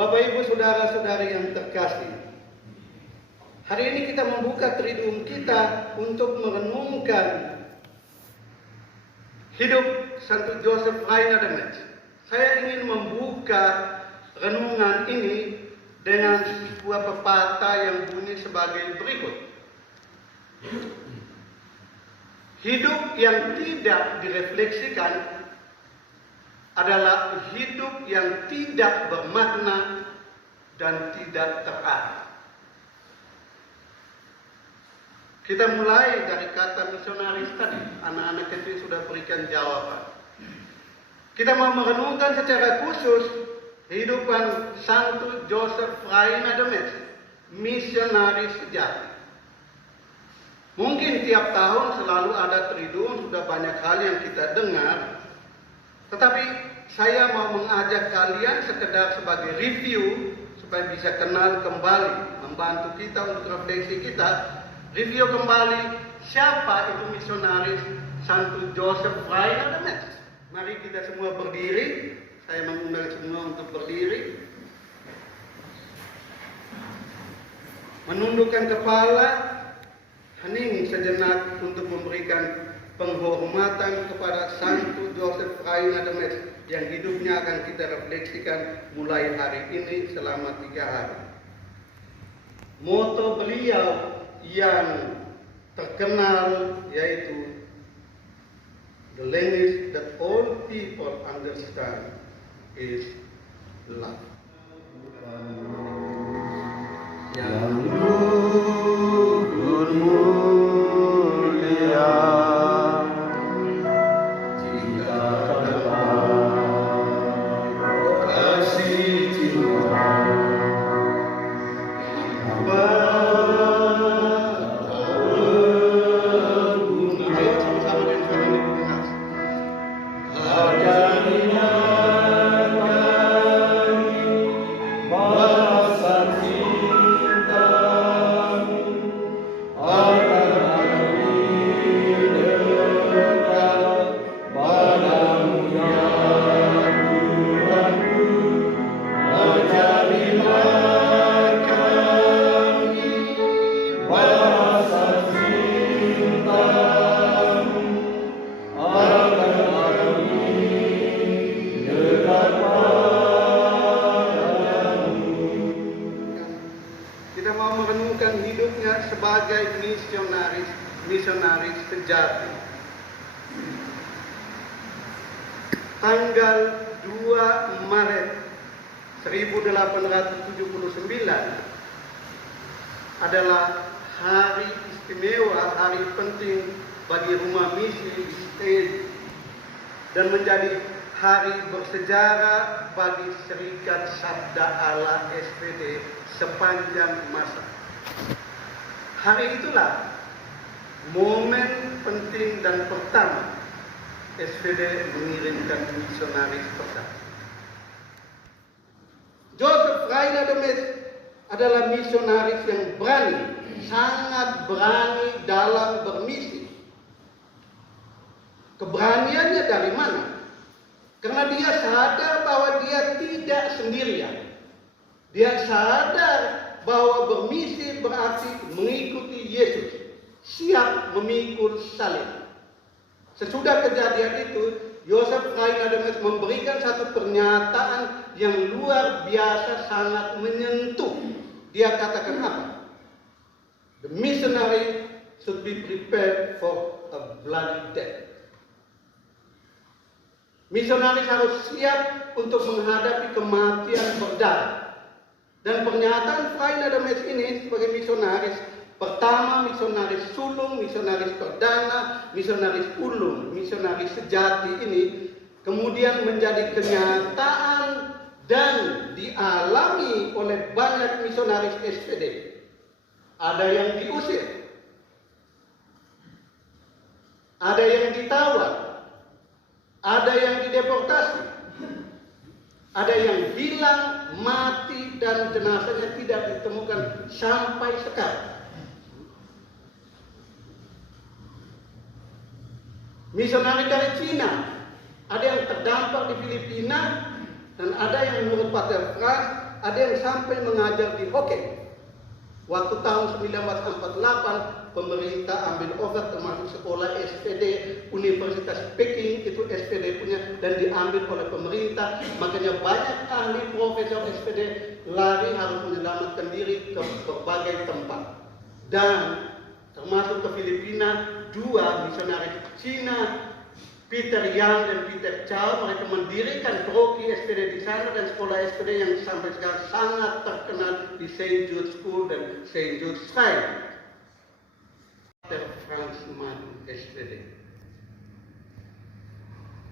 Bapak Ibu saudara-saudari yang terkasih, hari ini kita membuka Triduum kita untuk merenungkan hidup Santo Joseph Reiner de Metz. Saya ingin membuka renungan ini dengan sebuah pepatah yang bunyi sebagai berikut. Hidup yang tidak direfleksikan adalah hidup yang tidak bermakna dan tidak terarah. Kita mulai dari kata misionaris tadi. Anak-anak kecil sudah berikan jawaban. Kita mau merenungkan secara khusus kehidupan Santo Joseph Reiner de Metz, misionaris sejati. Mungkin tiap tahun selalu ada Triduum, sudah banyak hal yang kita dengar. Tetapi saya mau mengajak kalian sekedar sebagai review supaya bisa kenal kembali, membantu kita untuk refleksi kita. Review kembali siapa itu misionaris Santo Joseph Reiner de Metz. Mari kita semua berdiri. Saya mengundang semua untuk berdiri. Menundukkan kepala, hening sejenak untuk memberikan penghormatan kepada Santo Joseph Reiner de Metz yang hidupnya akan kita refleksikan mulai hari ini selama 3 hari. Moto beliau yang terkenal yaitu the language that all people understand is love. Yang luhur mulia jika dapat kasih cinta sebagai misionaris sejati. Tanggal 2 Maret 1879 adalah hari istimewa, hari penting bagi rumah misi di State dan menjadi hari bersejarah bagi Serikat Sabda Allah SPD sepanjang masa. Hari itulah momen penting dan pertama SPD mengirimkan misionaris pertama. Joseph Reiner de Metz adalah misionaris yang berani, sangat berani dalam bermisi. Keberaniannya dari mana? Karena dia sadar bahwa dia tidak sendirian. Dia sadar bahwa bermisi berarti mengikuti Yesus, siap memikul salib. Sesudah kejadian itu, Joseph Reiner de Metz memberikan satu pernyataan yang luar biasa, sangat menyentuh. Dia katakan apa? The missionary should be prepared for a bloody death. Misionaris harus siap untuk menghadapi kematian berdarah. Dan pernyataan Reiner de Metz ini sebagai misionaris pertama, misionaris sulung, misionaris perdana, misionaris ulung, misionaris sejati ini kemudian menjadi kenyataan dan dialami oleh banyak misionaris SPD. Ada yang diusir, ada yang ditawar, ada yang dideportasi, ada yang hilang, mati, dan jenazahnya tidak ditemukan sampai sekarang. Misionaris dari Cina, ada yang terdampar di Filipina, dan ada yang menurut Pater Franz ada yang sampai mengajar di Hokkien. Waktu tahun 1948 pemerintah ambil over termasuk sekolah SPD Universitas Peking, itu SPD punya, dan diambil oleh pemerintah. Makanya banyak ahli profesor SPD lari harus menyelamatkan diri ke berbagai tempat, dan termasuk ke Filipina. Dua misionaris Cina, Peter Yang dan Peter Chow, mereka mendirikan paroki SPD di sana dan sekolah SPD yang sampai sekarang sangat terkenal di Saint Jude School dan Saint Jude Shrine. Fransman SPD.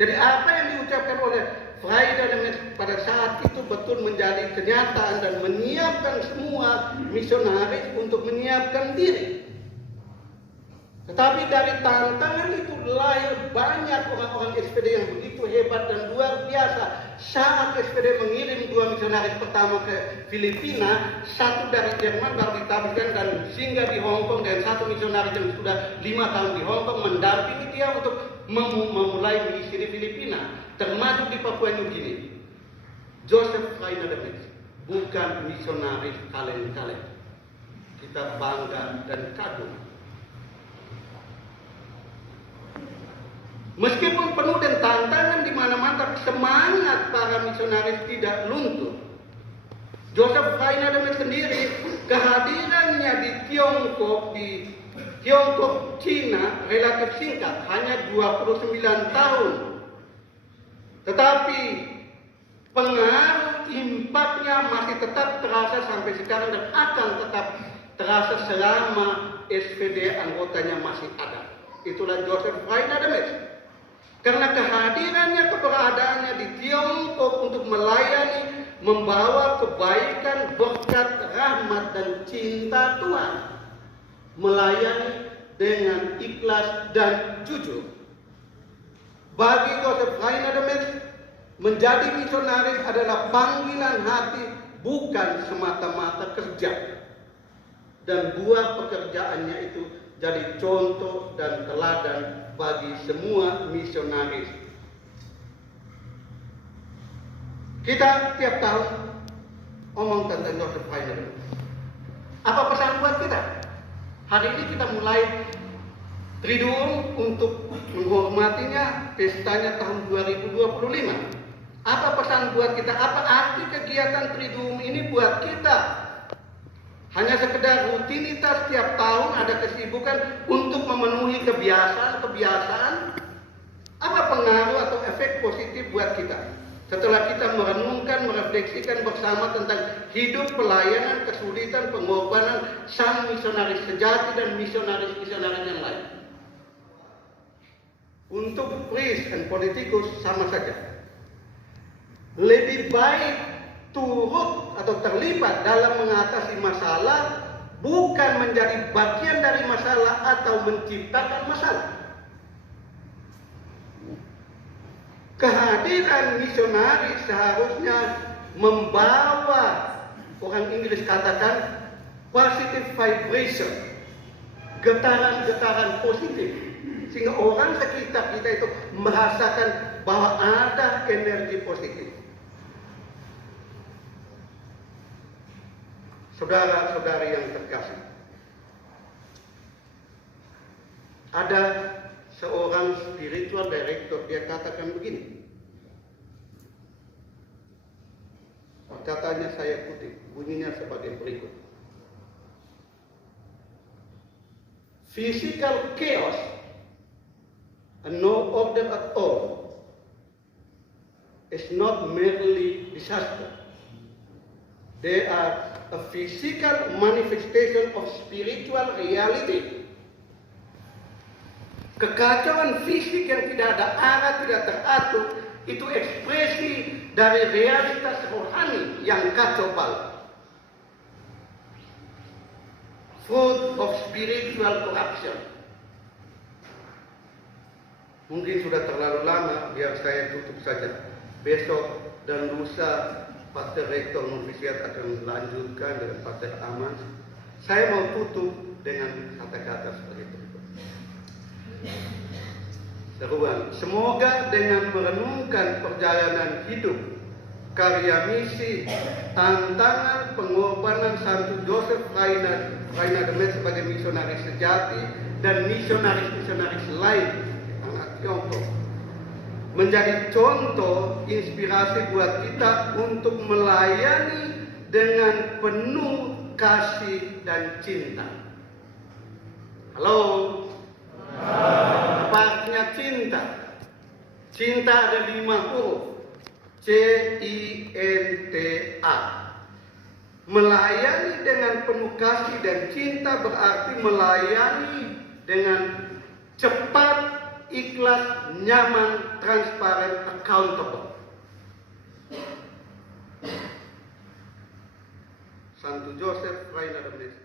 Jadi apa yang diucapkan oleh Frieder pada saat itu betul menjadi kenyataan dan menyiapkan semua misionaris untuk menyiapkan diri. Tetapi dari tantangan itu lahir banyak orang-orang SPD yang begitu hebat dan luar biasa. Saat SPD mengirim dua misionaris pertama ke Filipina, satu dari Jerman baru ditabiskan dan singgah di Hong Kong, dan satu misionaris yang sudah 5 tahun di Hong Kong mendampingi dia untuk memulai misi di Filipina, termasuk di Papua New Guinea. Joseph Freiner bukan misionaris kaleng-kaleng. Kita bangga dan kagum. Meskipun penuh dengan tantangan di mana-mana, semangat para misionaris tidak luntur. Joseph Freiner sendiri, kehadirannya di Tiongkok, Cina relatif singkat, hanya 29 tahun. Tetapi pengaruh impaknya masih tetap terasa sampai sekarang dan akan tetap terasa selama SPD anggotanya masih ada. Itulah Joseph Freiner. Karena kehadirannya, keberadaannya di Tiongkok untuk melayani, membawa kebaikan, berkat, rahmat, dan cinta Tuhan. Melayani dengan ikhlas dan jujur. Bagi Joseph Freiner, menjadi misionaris adalah panggilan hati, bukan semata-mata kerja. Dan buah pekerjaannya itu jadi contoh dan teladan bagi semua misionaris. Kita tiap tahun omong tentang Joseph Freiner. Apa pesan buat kita? Hari ini kita mulai Triduum untuk menghormatinya, pestanya tahun 2025. Apa pesan buat kita? Apa arti kegiatan Triduum ini buat kita? Hanya sekedar rutinitas tiap tahun ada kesibukan untuk memenuhi kebiasaan? Apa pengaruh atau efek positif buat kita? Setelah kita merenungkan, merefleksikan bersama tentang hidup, pelayanan, kesulitan, pengorbanan sang misionaris sejati dan misionaris-misionaris yang lain. Untuk priest dan politikus sama saja. Lebih baik turut atau terlibat dalam mengatasi masalah, bukan menjadi bagian dari masalah atau menciptakan masalah. Kehadiran misionaris seharusnya membawa, orang Inggris katakan, positive vibration, getaran-getaran positif, sehingga orang sekitar kita itu merasakan bahwa ada energi positif. Saudara-saudari yang terkasih, ada seorang spiritual director, dia katakan begini. Katanya saya kutip, bunyinya sebagai berikut. Physical chaos and no order at all is not merely disaster. They are a physical manifestation of spiritual reality. Kekacauan fisik yang tidak ada arah, tidak teratur, itu ekspresi dari realitas rohani yang kacau balau. Fruit of spiritual corruption. Mungkin sudah terlalu lama, biar saya tutup saja. Besok dan lusa Pastor Rektor Novisiat akan melanjutkan dengan Pastor Aman. Saya mau tutup dengan kata-kata seperti berikut. Seruan, semoga dengan merenungkan perjalanan hidup karya misi, tantangan pengorbanan Santo Joseph Reina de Metz sebagai misionaris sejati dan misionaris-misionaris lain di tanah Tiongkok menjadi contoh inspirasi buat kita untuk melayani dengan penuh kasih dan cinta. Halo? Apa artinya cinta? Cinta ada 5 huruf. C-I-N-T-A. Melayani dengan penuh kasih dan cinta berarti melayani dengan cepat, ikhlas, nyaman, transparan, accountable. Santo Joseph Reina de Metz.